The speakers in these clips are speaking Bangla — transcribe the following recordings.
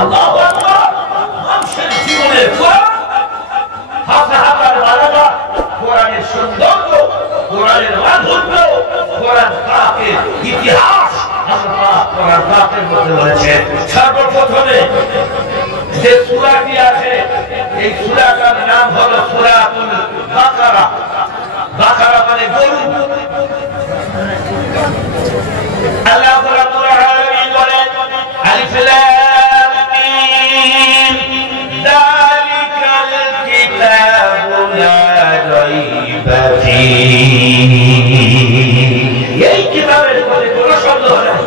আল্লাহু আকবার। মানুষের জীবনের কোরআন, হাজার বালাগা, কোরআনের সৌন্দর্য, কোরআনের মাধুর্য, কোরআন পাকের ইতিহাস আল্লাহ কোরআন পাকের মধ্যে রয়েছে। সর্বপ্রথমে যে সূরাটি আছে এই সূরাটার নাম হলো সূরাতুল বাকারা। বাকারা মানে গরু। আল্লাহ রাব্বুল আলামিন বলেন আলিফ লাম মিম যালিকাল কিতাবু লা রাইবা ফীহি। এই কিতাবের মধ্যে কোনো সন্দেহ নেই।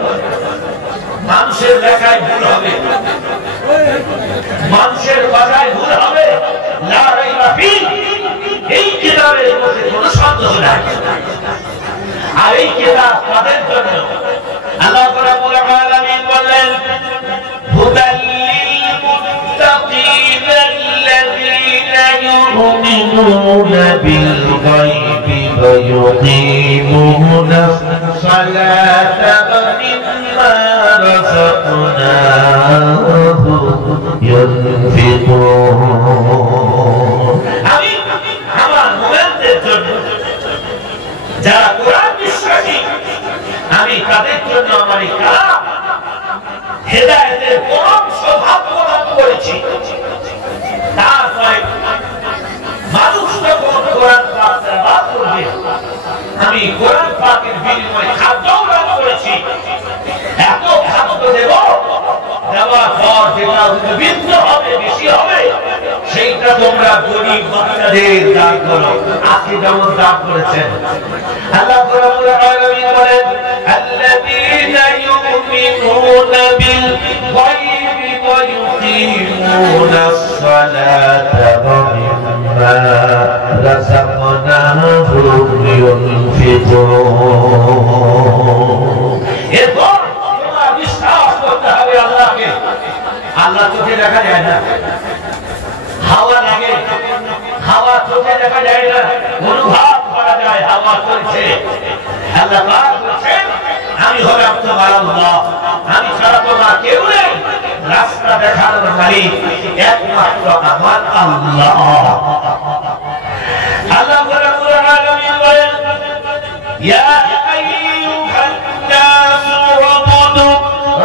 মানুষের লেখায় ভুল হবে, মানুষের ভাষায় ভুল হবে, লা রাইবা ফীহি। এই কিতাবের মধ্যে কোনো সন্দেহ নাই। আর এই কিতাব তাদের জন্য আল্লাহ রাব্বুল আলামিন বলেন হুদাল লিল মুত্তাকিন আল্লাযীনা ইউমিনুনা বিল গায়বি ওয়া ইউকিমুনাস সালাতা ওয়া মিম্মা রাযাকনাহুম ইউনফিকুন। আমি আমার মুমিনদের জন্য যারা কোরআন বিশ্বাসী আমি তাদের জন্য আমার এই কালাম হেদায়েতের পরম সৌভাগ্য প্রদান করেছি। তারপরে মানুষ যখন কোরআন পাক তেলাওয়াত করবে আমি কোরআন পাকের বিনিময়ে খাদ্য দান করেছি। এত খাদ্য দেব, দেওয়ার পর যেটা পবিত্র হবে, বেশি হবে, সেইটা তোমরা গরীব বাচ্চাদের দান করো। আজকে যেমন দান করেছেন আল্লাহ রাব্বুল আলামিন বলেন আল্লাযীনা ইউমিনুনা বিল গায়বি ওয়া ইউকিমুনাস সালাতা ওয়া মিম্মা রাযাকনাহুম ইউনফিকুন। এরপর তোমরা বিশ্বাস করতে হবে আল্লাহকে। আল্লাহ চোখে দেখা যায় না, হাওয়া লাগে, হাওয়া চোখে দেখা যায় না, অনুভব করা যায় হাওয়া চলছে। আল্লাহ পাক বলেন আমি হলাম তোমার আল্লাহ, আমি ছাড়া তোমার কেউ নেই। রাস্তা দেখানোর মালিক একমাত্র আমার আল্লাহ। আল্লাহ রাব্বুল আলামিন বলেন ইয়া আইয়ুহান নাসু উবুদু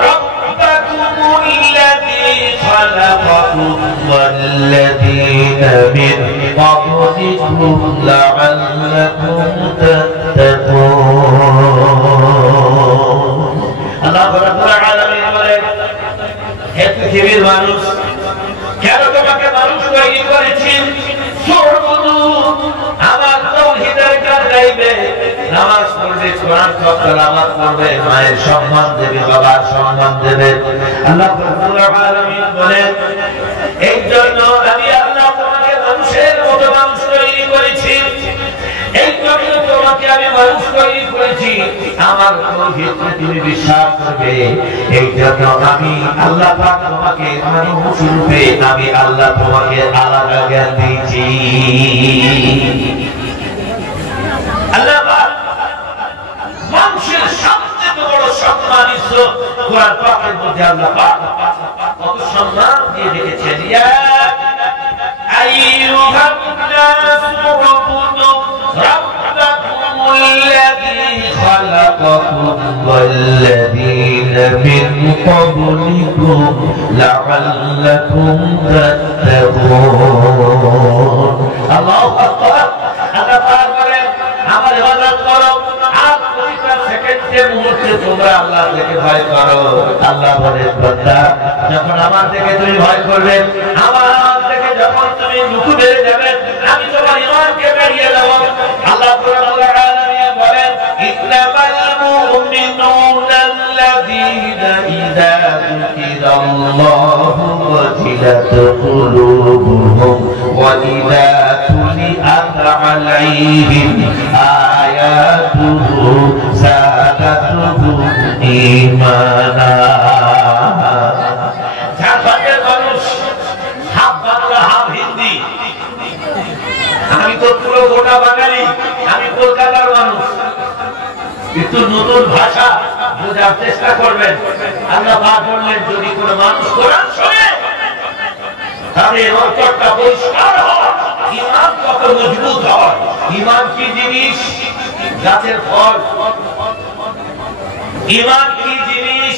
রাব্বাকুমুল্লাযী খালাকাকুম ওয়াল্লাযীনা মিন ক্বাবলিকুম লাআল্লাকুম তাত্তাকুন। আল্লাহ রাব্বুল আলামিন বলেন হে পৃথিবীর মানুষ, কেন তোমাকে মানুষ তৈরি করেছি? আমার তাওহীদের কাজ গাইবে, নামাজ পড়বে, কোরআন তেলাওয়াত করবে, মায়ের সম্মান দেবে, বাবার সম্মান দেবে। আল্লাহ রাব্বুল আলামিন বলেন এই জন্য আমি আল্লাহ তোমাকে মানুষের মতো মানুষ তৈরি করেছি। এই জন্য তোমাকে আমি মানুষ তৈরি করেছি আমার তাওহীদকে তুমি বিশ্বাস করবে। এই জন্য আমি আল্লাহ পাক তোমাকে মানুষ রূপে আমি আল্লাহ তোমাকে আলাদা জ্ঞান দিয়েছি। আল্লাহ পাক মানুষের সবচেয়ে বড় সম্মান কোরআন পাকের মধ্যে আল্লাহ পাক কত সম্মান দিয়ে রেখেছেন। ইয়া আইয়ুহান নাসু উবুদু রাব্বাকুমুল্লাযী খালাকাকুম ওয়াল্লাযীনা মিন ক্বাবলিকুম লাআল্লাকুম তাত্তাকুন। আল্লাহু আকবার। আল্লাহ পাক বলেন আমার ইবাদত করো, আর প্রতিটা সেকেন্ডে মুহূর্তে তোমরা আল্লাহ থেকে ভয় করো। আল্লাহ বলেন বান্দা যখন আমার থেকে তুমি ভয় করবে, আমার থেকে যখন তুমি রুকু বেড়ে যাবে, আমি তোমার ঈমানকে বাড়িয়ে দেব। আল্লাহ রাব্বুল আলামিন বলেন ইন্নামাল মুমিনুনা আল্লাযীনা ইযা যুকিরাল্লাহু ওয়াজিলাত কুলুবুহুম ওয়া ইযা তুলিয়াত আলাইহিম আয়াতুহু যাদাতুহুম ঈমানা। ঝাড়খণ্ডের মানুষ হাফ বাংলা হাফ হিন্দি, আমি তো পুরো গোটা বাঙালি, আমি কলকাতার মানুষ। একটু নতুন ভাষা বোঝার চেষ্টা করবেন। আল্লাহ পাক বললেন যদি কোনো মানুষ কোরআন শোনে তাদের অন্তরটা পরিষ্কার হয়, ঈমান কত মজবুত হয়। ঈমান কি জিনিস? গাছের ফল। ঈমান কি জিনিস?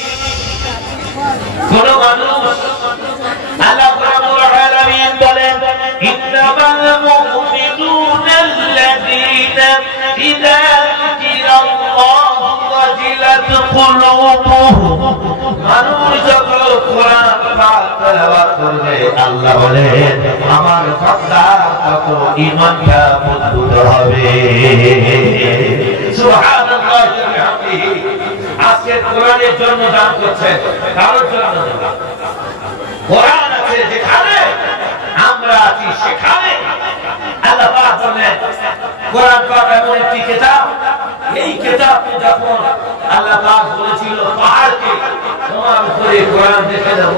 কোন মানুষ আল্লাহ রাব্বুল আলামিন বলেন ইন্নামাল মুমিনুনা আল্লাযীনা ইযা যিকিরাল্লাহু ওয়াজিলাত কুলুবুহুম। মানুষ যখন কোরআন পাক তেলাওয়াত করবে আল্লাহ বলেন আমার বান্দা কত ঈমানটা মজবুত হবে। সুবহানাল্লাহ ওয়া বিহামদিহি। আজকে কোরআনের জন্য দান করছেন, কারোর জন্য না। কোরআন আছে যেখানে, আমরা আছি সেখানে। আল্লাহ পাক বলেন কোরআন পাক এমন একটি কিতাব, এই কিতাব যখন আল্লাহ পাক বলেছিল পাহাড়কে তোমার উপরে কোরআন রেখে দেব,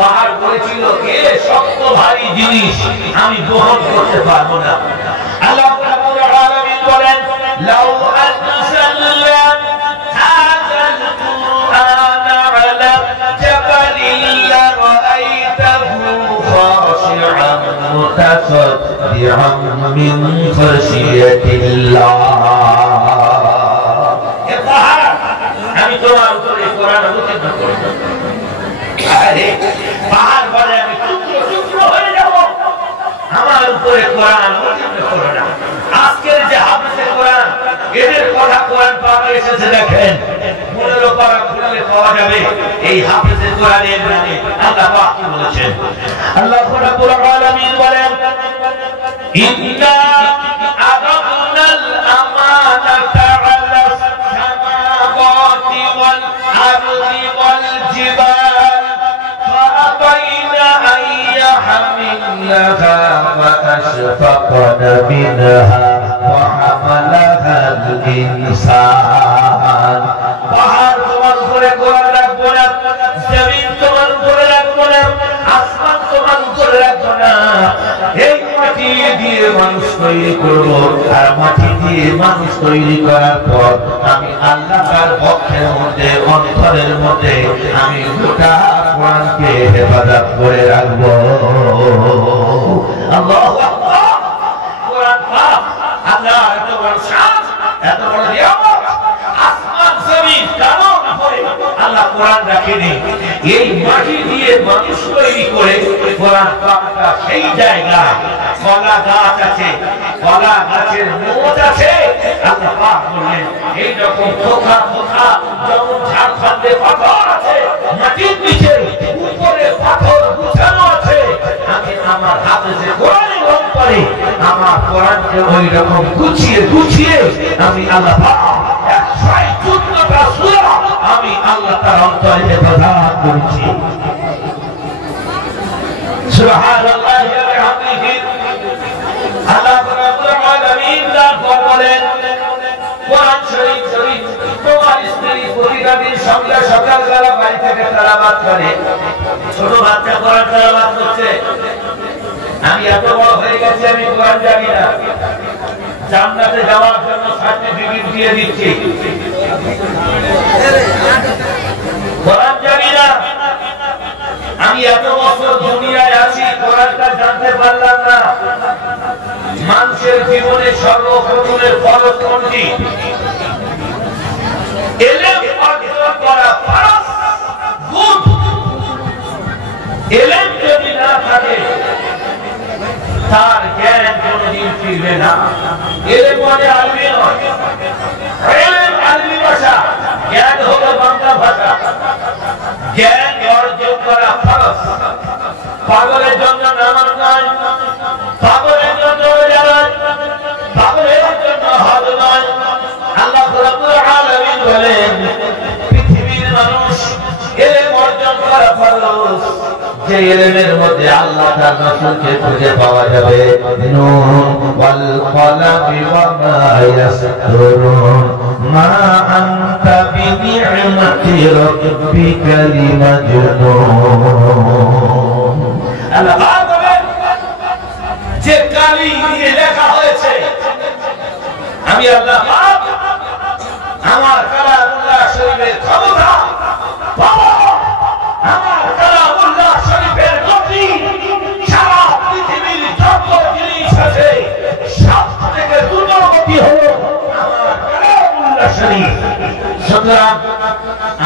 পাহাড় বলেছিল কে শক্ত ভারী জিনিস আমি বহন করতে পারবো না। আল্লাহ রাব্বুল আলামিন বলেন লাউ আনজালনা হাযাল কুরআনা আলা জাবালিন লারাআইতাহু খাশি'আন মুতাসাদ্দি'আন মিন খাশিয়াতিল্লাহ। এ পাহাড় আমি তোমার উপরে কোরআন অবতীর্ণ করব। আরে পাহাড় বলে আমি টুকরো টুকরো হয়ে যাব, আমার উপরে কোরআন অবতীর্ণ করো না। আজকের যে হাফেজে কোরআন, এদের কথা কোরআন পাকে এসেছে দেখেন, 15 পারা খুললে পাওয়া যাবে এই হাফেজে কোরআনের নামে আল্লাহ পাক কি বলেছেন। আল্লাহ রাব্বুল আলামিন বলেন ইন্না আরাদনাল আমানাতা আলাস সামাওয়াতি ওয়াল আরদি ওয়াল জিবাল ফাআবাইনা আন ইয়াহমিলাহা ফাআশফাকনা মিনহা ওয়া হামালাহাল ইনসান। পাহাড় তোমার উপরে কোরআন রাখবো না, জমিন তোমার উপরে রাখবো না, আসমান তোমার উপরে রাখবো না। এই মাটি দিয়ে মানুষ তৈরি করবো, আর মাটি দিয়ে মানুষ তৈরি করার পর আমি আল্লাহ তার পক্ষের মধ্যে অন্তরের মধ্যে আমি গোটা কোরআনকে হেফাজত করে রাখবো। আল্লাহু আকবার। কোরআন পাক আল্লাহ এত বড় শান, এত বড় নিয়ামত, আসমান জমিন কারণ করে আল্লাহ কোরআন রাখেনি। এই মাটি দিয়ে মানুষ তৈরি করে কোরআন পাকটা সেই জায়গা কলা গাছ আছে, কলা গাছের মোচ আছে। আল্লাহ পাক বললেন এই রকম থোকা থোকা যেমন ঝাড়খণ্ডে পাথর আছে, মাটির নিচে উপরে পাথর গুছানো আছে, আমি আমার হাতে যে কোরআনে রং করে আমার কোরআনকে ওই রকম গুছিয়ে গুছিয়ে আমি আল্লাহ পাক 114টা সূরা আমি আল্লাহ তার অন্তরে হেফাজত করেছি। সুবহানাল্লাহ ওয়া বিহামদিহি। আল্লাহ রাব্বুল আলামিন তারপর বলেন কোরআন শরীফ তোমার স্ত্রী প্রতিটা দিন সন্ধ্যা সকালবেলা বাড়ি থেকে তেলাওয়াত করে। ছোট বাচ্চা কোরআন তেলাওয়াত করছে, আমি এত বড় হয়ে গেছি আমি কোরআন জানি না, জান্নাতে যাওয়ার জন্য সার্টিফিকেট দিয়ে দিচ্ছি, কোরআন জানি না। আমি এত বছর দুনিয়ায় আছি কোরআনটা জানতে পারলাম না। মানুষের জীবনে সর্বপ্রথমের ফরজ কোনটি? ইলম অর্জন করা ফরজ। গুড ইলম যদি না থাকে তার জ্ঞান কোনদিন ফিরবে না। ইলম মানে আরবি নয়, ইলম আরবি ভাষা, জ্ঞান হলো বাংলা ভাষা। জ্ঞান অর্জন করা ফরজ। পাগলের জন্য নামাজ নয়, পাগলের জন্য রোজা নয়, পাগলের জন্য হজ নয়। আল্লাহ রাব্বুল আলামিন বলেন পৃথিবীর মানুষ ইলম অর্জন করা ফরজ। যে ইলমের মধ্যে আল্লাহ তার রাসূলকে খুঁজে পাওয়া যাবে। নূন ওয়াল কলামি ওয়া মা ইয়াসতুরুন মা আনতা বিনি'মাতি রাব্বিকা লিমাজনুন। আল্লাহ বলেন যে কালি দিয়ে লেখা হয়েছে, আমি আল্লাহ পাক আমার কালামুল্লাহ শরীফের ক্ষমতা পাবো। আমার কালামুল্লাহ শরীফের গতি একটা শরীর। সুতরাং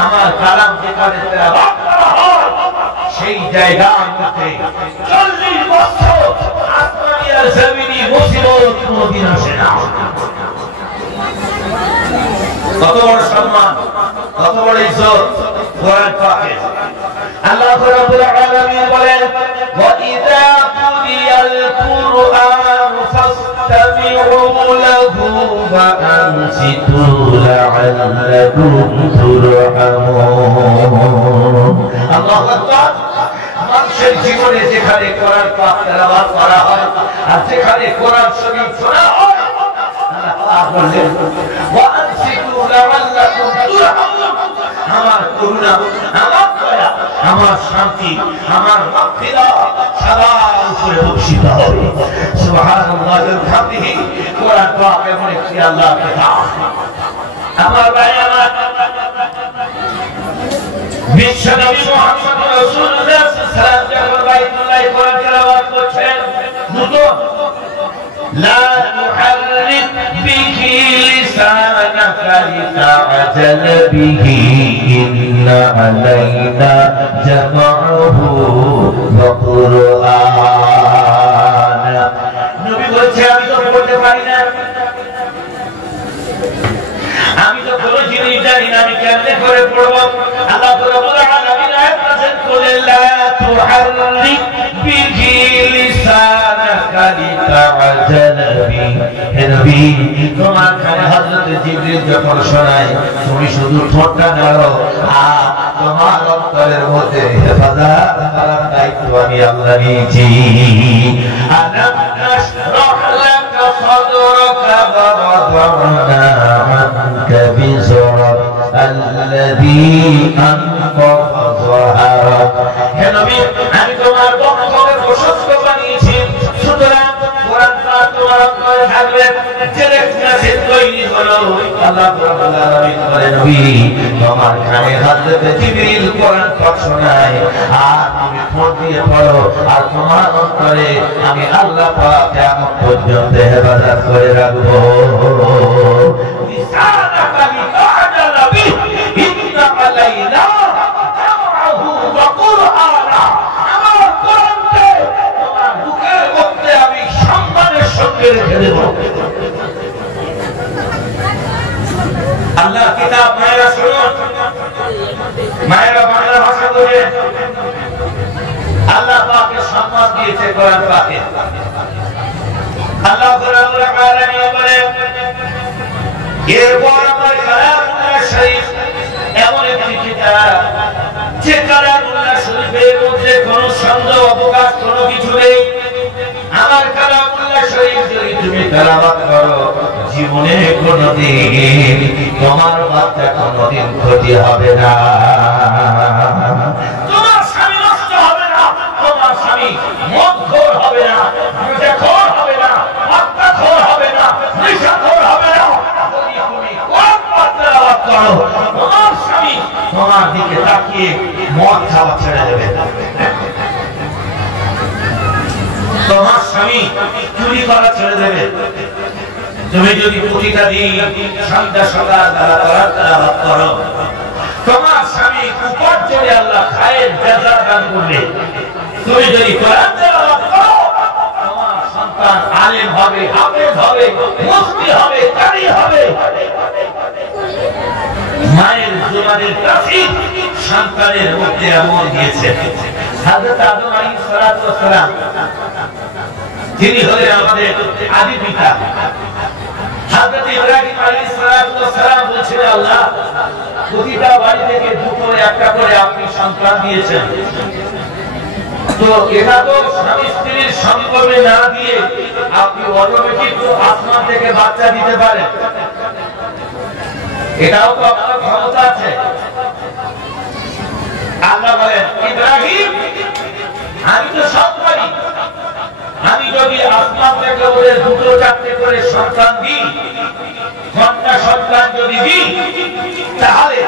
আমার কালাম যেখানে তেলাওয়াত করা হয় সেই জায়গার মধ্যে 40 বছর আসমানি আর জমিনি মুসিবত কোনদিন আসে না। কত বড় সম্মান, কত বড় ইজ্জত কোরআন পাকে। আল্লাহ রাব্বুল আলামিন বলেন ওয়া ইযা কুরিয়াল কুরআন ফাসতামি'ু লাহু ওয়া আনসিতু লা'আল্লাকুম তুরহামুন। আল্লাহু আকবার। মানুষের জীবনে যেখানে কোরআন পাক তেলাওয়াত করা হয় আর যেখানে কোরআন শরীফ শোনা হয় আল্লাহ বলেন ওয়া আনসিতু লা'আল্লাকুম তুরহামুন। আমার করুণা, আমার দয়া, আমার শান্তি, আমার মাগফিরাত সবার উপরে বর্ষিত হবে। সুবহানাল্লাহ ওয়া বিহামদিহি। কোরআন পাক এমন একটি আল্লাহর কিতাব। আমার ভাই আমার বিশ্বনবী মুহাম্মদ রাসূলুল্লাহ সাল্লাল্লাহু আলাইহি ওয়াসাল্লাম বাইতুল্লাহ কোরআন তেলাওয়াত করছেন। নতুন লা তুহাররিক বিহি লিসানাকা লিতা'জাল বিহি ইন্না আলাইনা জামা'হু ওয়া কুরআন। নবী বলছে আমি তো পড়তে পারি না, আমি তো কোনো জিনিস জানি না, আমি কেমনে করে পড়বো? আল্লাহ রাব্বুল আলামিন আয়াত নাযিল করলেন লা তুহাররিক বিহি লিসানাকা লিতা'জাল বিহি। হে নবী, তোমার কানে হযরত জিবরিল যখন শোনায় তুমি শুধু ঠোঁটটা নাড়ো আর তোমার অন্তরের মধ্যে হেফাজত করার দায়িত্ব আমি আল্লাহ নিয়েছি। আলাম নাশরাহ লাকা সাদরাকা ওয়া ওয়াদা'না আনকা বিজরাক আল্লাযী আনকাযা যাহরাক। হে নবী, আমি তোমার বক্ষকে প্রশস্ত বানিয়েছি। সুতরাং কোরআন পাক তোমার অন্তরে থাকবে। যেটা তৈরি হলো আল্লাহ রাব্বুল আলামিন বলেন নবী তোমার কানে হযরত জিবরিল কোরআন পাক শোনায় আর তুমি ঠোঁট দিয়ে পড়ো আর তোমার অন্তরে আমি আল্লাহ পাক কিয়ামত পর্যন্ত হেফাজত করে রাখবো। লিসানাকা লিতা'জাল বিহি ইন্না আলাইনা জামআহু ওয়া কুরআনা। আমার কোরআনকে তোমার বুকের মধ্যে আমি সম্মানের সঙ্গে রেখে দেব। আল্লাহ কিতাব মায়েরা শুনুন, মায়েরা বাংলা ভাষা বোঝে। আল্লাহ পাকের সম্মান দিয়েছে কোরআন পাকে। আল্লাহ রাব্বুল আলামিন বলেন এরপর আমার কালামুল্লাহ শরীফ এমন একটি কিতাব যে কালামুল্লাহ শরীফের মধ্যে কোনো সন্দেহ অবকাশ কোনো কিছু নেই। আমার কালামুল্লাহ শরীফ যদি তুমি তেলাওয়াত করো জীবনে কোনদিন তোমার বাচ্চা কোনদিন ক্ষতি হবে না, তোমার স্বামী নষ্ট হবে না, তোমার স্বামী মদখোর হবে না, নেশাখোর হবে না, হত্যাখোর হবে না, নেশাখোর হবে না। যদি তুমি কোরআন পাক তেলাওয়াত করো তোমার স্বামী তোমার দিকে তাকিয়ে মদ খাওয়া ছেড়ে দেবে, তোমার স্বামী চুরি করা ছেড়ে দেবে। তুমি যদি প্রতিটা দিন সন্ধ্যা সকাল কোরআন তেলাওয়াত করো তোমার স্বামী উপার্জনে আল্লাহ খায়ের জাযা দান করবে। তুমি যদি কোরআন তেলাওয়াত করো তোমার সন্তান আলেম হবে, হাফেজ হবে, মুফতি হবে, কারি হবে। মায়ের জবানের তাসীর সন্তানের মধ্যে এমন দিয়েছে। হযরত আদম আলাইহিস সালাতু ওয়াস সালাম যিনি হলেন আমাদের আদি পিতা, হযরত ইব্রাহিম আলাইহিস সালাতু ওয়াস সালাম বলেছেন আল্লাহ প্রতিটা বাড়ি থেকে দুটো একটা করে আপনি সন্তান দিয়েছেন, তো এটা তো স্বামী স্ত্রীর সম্পর্কে না দিয়ে আপনি অটোমেটিক আসমান থেকে বাচ্চা দিতে পারেন, এটাও তো আপনার ক্ষমতা আছে। আল্লাহ বলেন ইব্রাহিম আমি তো সব পারি, আমি যদি আসমান থেকে ওদের দুটো চারটে করে সন্তান দিই, ঘন্টা সন্তান যদি দিই, তাহলে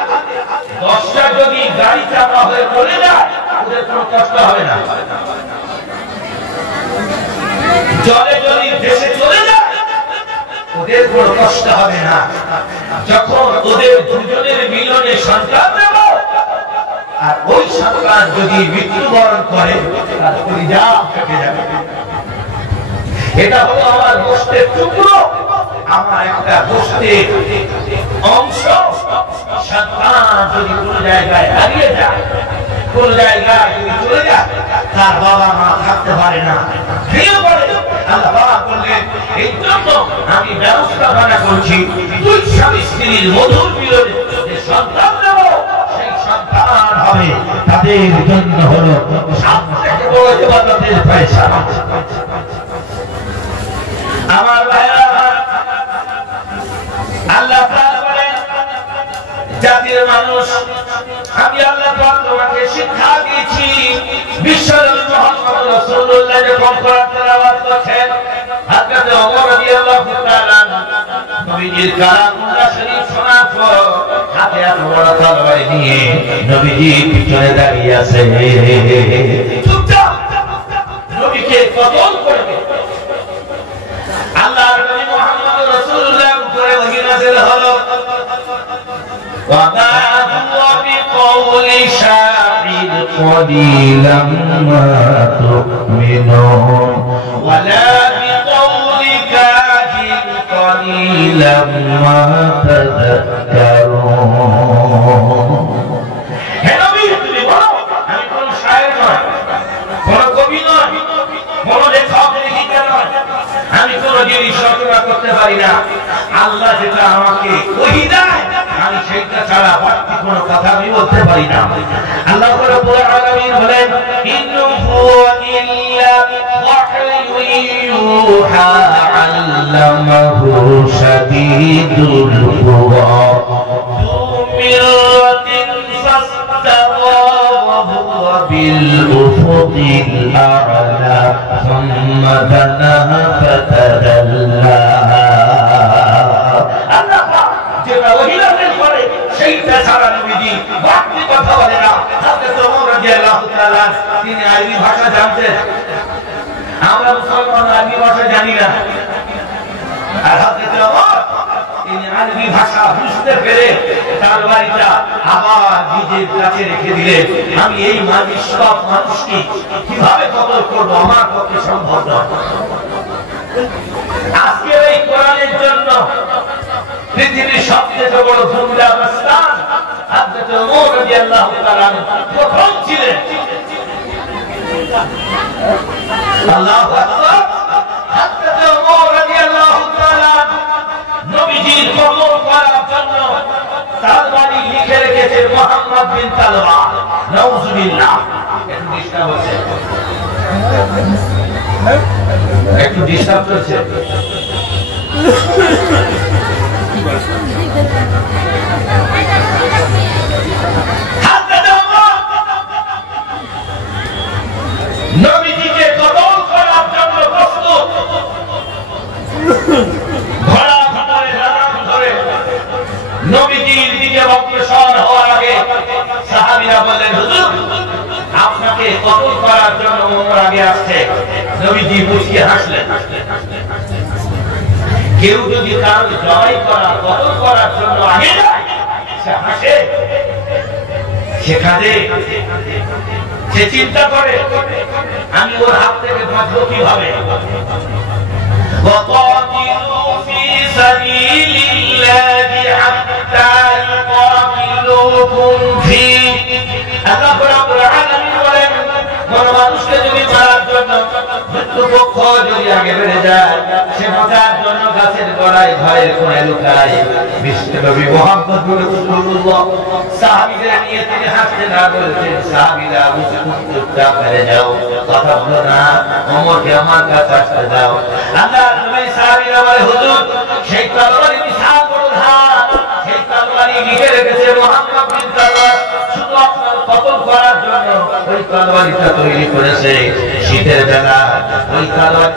10টা যদি গাড়ি চাপা হয়ে পড়ে যায় ওদের কোনো কষ্ট হবে না, জলে যদি দেশে চলে যায় ওদের কোনো কষ্ট হবে না। যখন ওদের দুজনের মিলনে সন্তান দেব, আর ওই সন্তান যদি মৃত্যুবরণ করে তার পরিজা কেটে যাবে। এটা হলো আমার গোষ্ঠের টুকরো, আমার একটা গোষ্ঠের অংশ। সন্তান যদি কোন জায়গায় হারিয়ে যায়, কোন জায়গায় যদি চলে যায়, তার বাবা মা থাকতে পারে না, আল্লাহ বললেন এই জন্য আমি ব্যবস্থাপনা করছি দুই স্বামী স্ত্রীর মধুর মিলনে যে সন্তান দেব, সেই সন্তান হবে তাদের জন্য হলো সবথেকে বড় ইবাদতের ফয়সালা। আমার ভাইরা, আল্লাহ তাআলা বলেন জাতির মানুষ, আমি আল্লাহ পাক তোমাকে শিক্ষা দিয়েছি। বিশ্বনবী মুহাম্মদ রাসূলুল্লাহ যখন কোরআন তেলাওয়াত করছেন, হযরত ওমর রাদিয়াল্লাহু তাআলা নবীজির কালামুল্লাহ শরীফ শোনার পর হাতে এত বড় তরবারি নিয়ে নবীজি পিছনে দাঁড়িয়ে আছে, চুপচাপ নবীকে কতল করবে। আল্লাহর নবী মুহাম্মদ রাসূলুল্লাহ উপরে ওহী নাযিল হলো, وما هو بقول شاعر قليلا ما تؤمنون ولا بقول كاهن قليلا ما تذكرون। হে নবী, তুমি বলো আমি কোন শায়ের নয়, কোন কবি নয়, কোন লেখক লেখিকা নয়, আমি কোন জিনিস রচনা করতে পারি না। আল্লাহ যেটা আমাকে ওহী দেয় আমি সেটা ছাড়া বাকি কোনো কথা আমি বলতে পারি না। আল্লাহ রাব্বুল আলামিন বলেন ইন্নাহু ইল্লা ওয়াহয়ুন ইউহা আল্লামাহু শাদীদুল কুওয়া যু মিরাতিন ফাস্তাওয়া ওয়া হুয়া বিল উফুকিল আ'লা সুম্মা দানা ফাতাদাল্লা। সেইটা ছাড়া নবীজি বাকি কথা বলে না। হযরত ওমর রাদিয়াল্লাহু তাআলা তিনি আরবি ভাষা জানতেন, আমরা মুসলমান আরবি ভাষা জানি না। আর হযরত ওমর তিনি আরবি ভাষা বুঝতে পেরে তরবারিটা আবার নিজের কাছে রেখে দিলেন। আমি এই সব মানুষকে কিভাবে কতল করব, আমার পক্ষে সম্ভব নয়। আজকের এই কোরআনের জন্য পৃথিবীর সবচেয়ে বড় দুর্গাস্থান হযরত ওমর রাদিয়াল্লাহু তাআলা প্রথম ছিলেন। আল্লাহু আকবার। হযরত ওমর রাদিয়াল্লাহু তাআলা নবীজির কবর করার জন্য তরবারি লিখে রেখেছেন মুহাম্মদ বিন তালবা। নাউযুবিল্লাহ। একটু ডিস্টার্ব হচ্ছে। নবীজিকে কতল করার জন্য প্রস্তুত, ঘোড়া ধরে নবীজির দিকে অগ্রসর হওয়ার আগে সাহাবীরা বললেন হুজুর আপনাকে কতল করার জন্য ওমর আগে আসছে। নবীজি মুচকি হাসলেন। কেউ যদি কারো জবাই করা কতল করার জন্য আগে যায় সে হাসে, সেখানে সে চিন্তা করে আমি ওর হাত থেকে বাঁচবো কিভাবে। وقاتلوا في سبيل الله حتى يقاتلوكم فيه। আল্লাহ রাব্বুল আলামিন বলেন কোন মানুষকে যদি মারার জন্য শত্রুপক্ষ যদি আগে বেড়ে যায়, সে বাঁচার জন্য গাছের গোড়ায় ঘরের কোণে লুকায়। বিশ্বনবী মুহাম্মদ রাসূলুল্লাহ সাহাবীদের নিয়ে তিনি হাসতে না বলছেন, সাহাবীরা চুপচাপ বেড়ে যাও, কথা বলো না, ওমরকে আমার কাছে আসতে দাও। আল্লাহ নবী সাহাবীরা বলে হুজুর সেই তরবারি বিশাল বড় ধার, সেই তরবারি লিখে রেখেছে মুহাম্মদ বিন তালবা, শুধু আপনার কতল করার জন্য ওই তরবারিটা তৈরি করেছে। শীতের বেলা ওই তরবারি